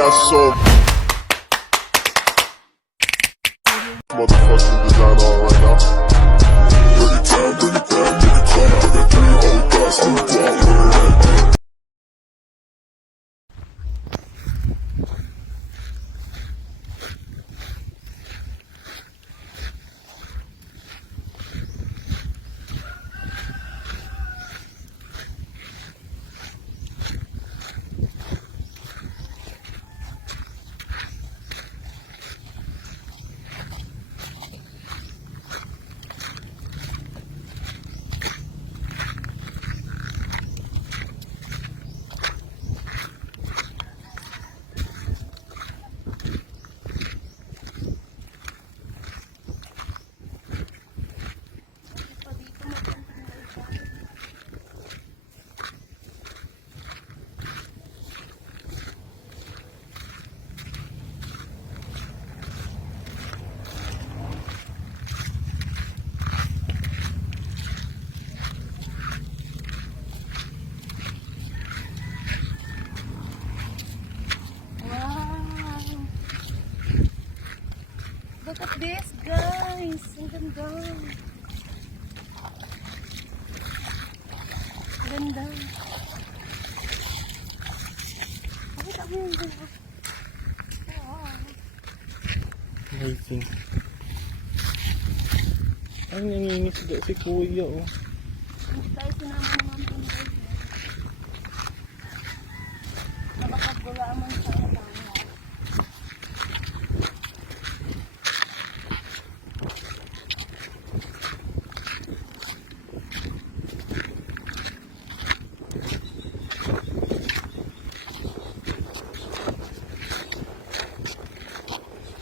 got so motherfucking design on right now. Bring it down, bring it down, bring it down. I got 3 old thoughts, 2 walk. Look at this, guys! Ang ganda! Ganda! Pakita mo yung ganda! Amazing. Ay, nangingisda si Kuya, oh. Hindi tayo sinama naman po guys. Nakapagbulaan sa utang.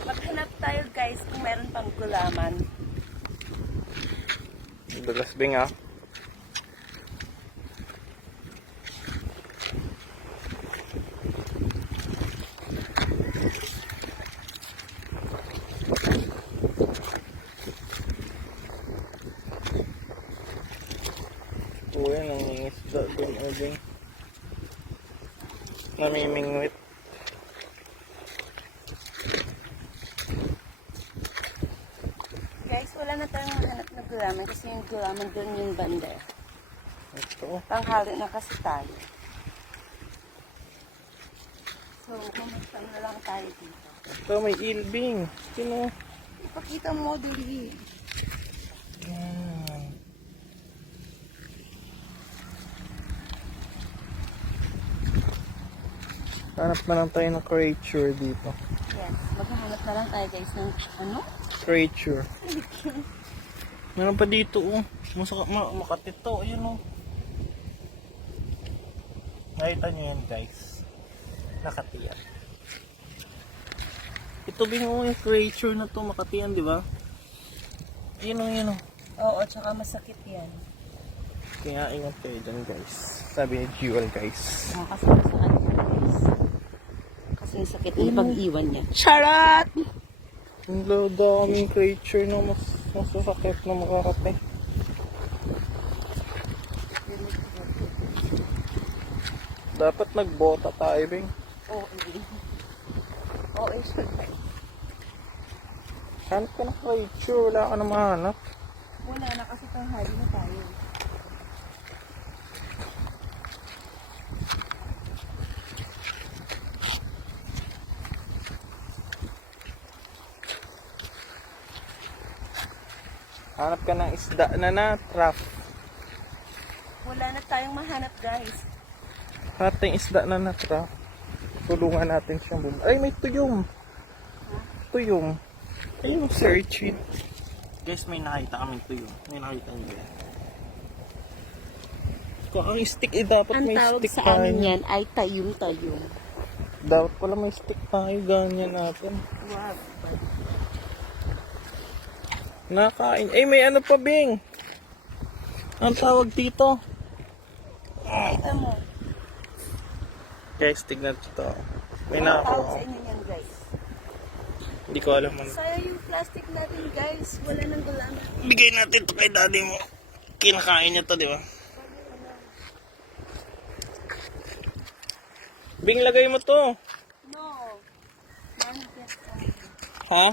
Maghanap tayo guys kung meron pang gulaman. Dalasbing, ah. Kuya, nangingisda doon, Oding. Namimingwit. Guys, wala na tayong mahanap na gulaman kasi yung gulaman doon yung banda. Ito. Tanghali na kasi tayo. So, pumunta na lang tayo dito. Ito, may ilbing. Sino? Ipakita mo, dili. Yan. Hanap na lang tayo ng creature dito. Yes, maghahanap na lang tayo guys ng ano? Creature. Meron pa dito, oh. Makatito, ayun, oh. Nakita nyo yan, guys. Nakatiyan. Ito bingo yung creature na to, makatiyan, di ba? Ayun, oh, yun, oh. Oo, tsaka masakit yan. Kaya ingat kayo dyan, guys. Sabi ni Jewel, guys. Kasi masakit yan guys. Kasi sakit yung pag-iwan niya. Charot! Ang daming creature na mas masasakit na makakapit. Dapat nagbota tayo, Bing. Oo, oo, sure. Hanap ka ng creature, wala ka na mahanap. Wala na kasi tanghali na tayo. Hanap ka ng isda na trap. Wala na tayong mahanap guys. Hanap tayong isda na trap. Tulungan natin siyang Ay, may tuyong. Tuyong. Ayun, search it. Guys, may nakita kaming tuyong. May nakita niyo. Kung ang stick, dapat Ang may tawag stick sa tayo. amin yan ay tayong-tayong. Dapat pala may stick tayo. Ganyan natin. Wow. Nakain. Eh, may ano pa, Bing? Ang tawag dito. Kita mo. Guys, tignan ito. May Ang tawag sa nakakuha. inyo yan guys. Hindi ko alam man. Sayang yung plastic natin guys. Wala nang gulaman. Bigay natin ito kay daddy mo. Kinakain niya to, di ba? Bing, lagay mo to. No. Ha?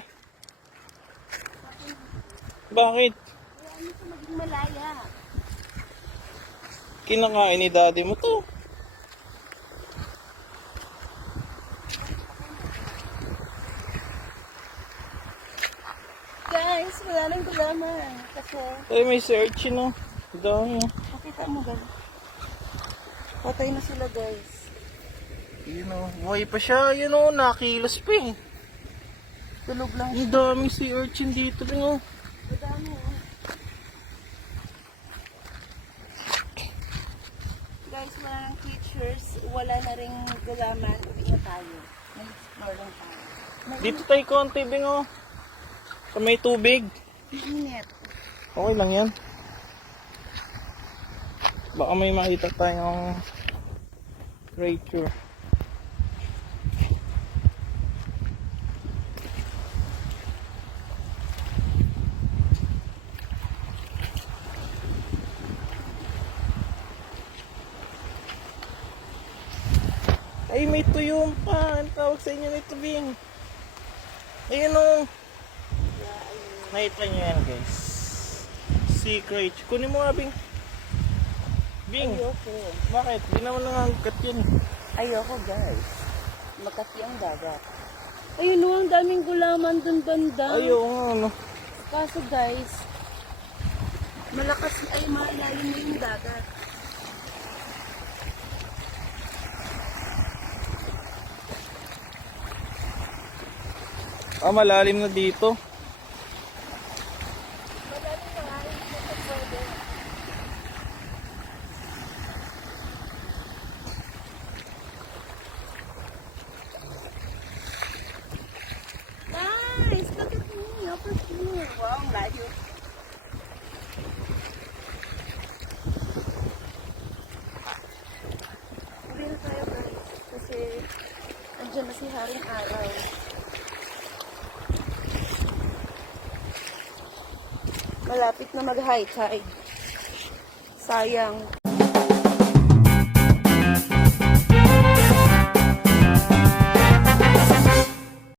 Bakit? Ano sa maging malaya? Kinakain ni daddy mo to. Guys, wala nang gulaman. Kasi, Ay, may search no. Dami oh. makita mo guys. Patay na sila guys. Yun o. Buhay pa siya. Yun o. Nakilos pa eh. Tulog lang. Ang dami si urchin dito. Yun o. Madami oh. Guys, wala nang creatures. Wala na ring gulaman. Uwi na tayo. May explore lang tayo. Dito tayo konti, Bing o. Sa may tubig. Mainit. Okay lang yan. Baka may makita tayong creature. Ay, may tuyong pa. Ang tawag sa inyo nito, Bing. Ayun o. Nakita nyo yan, guys. Sea creature. Kunin mo nga, Bing. Bing. Ayoko. Bakit? Di naman nangangagat yun. Ayoko guys. Makati ang dagat. Ayun o, ang daming gulaman dun banda. Ayaw nga, ano. Kaso guys, malakas ay malalim na yung dagat. Ah, malalim na dito. Malalim na nga yung pwede. Guys, look at me, upper here. Wow, ang layo. Uwi na tayo guys, kasi andyan na si Haring Araw. Malapit na mag-high tide. Sayang.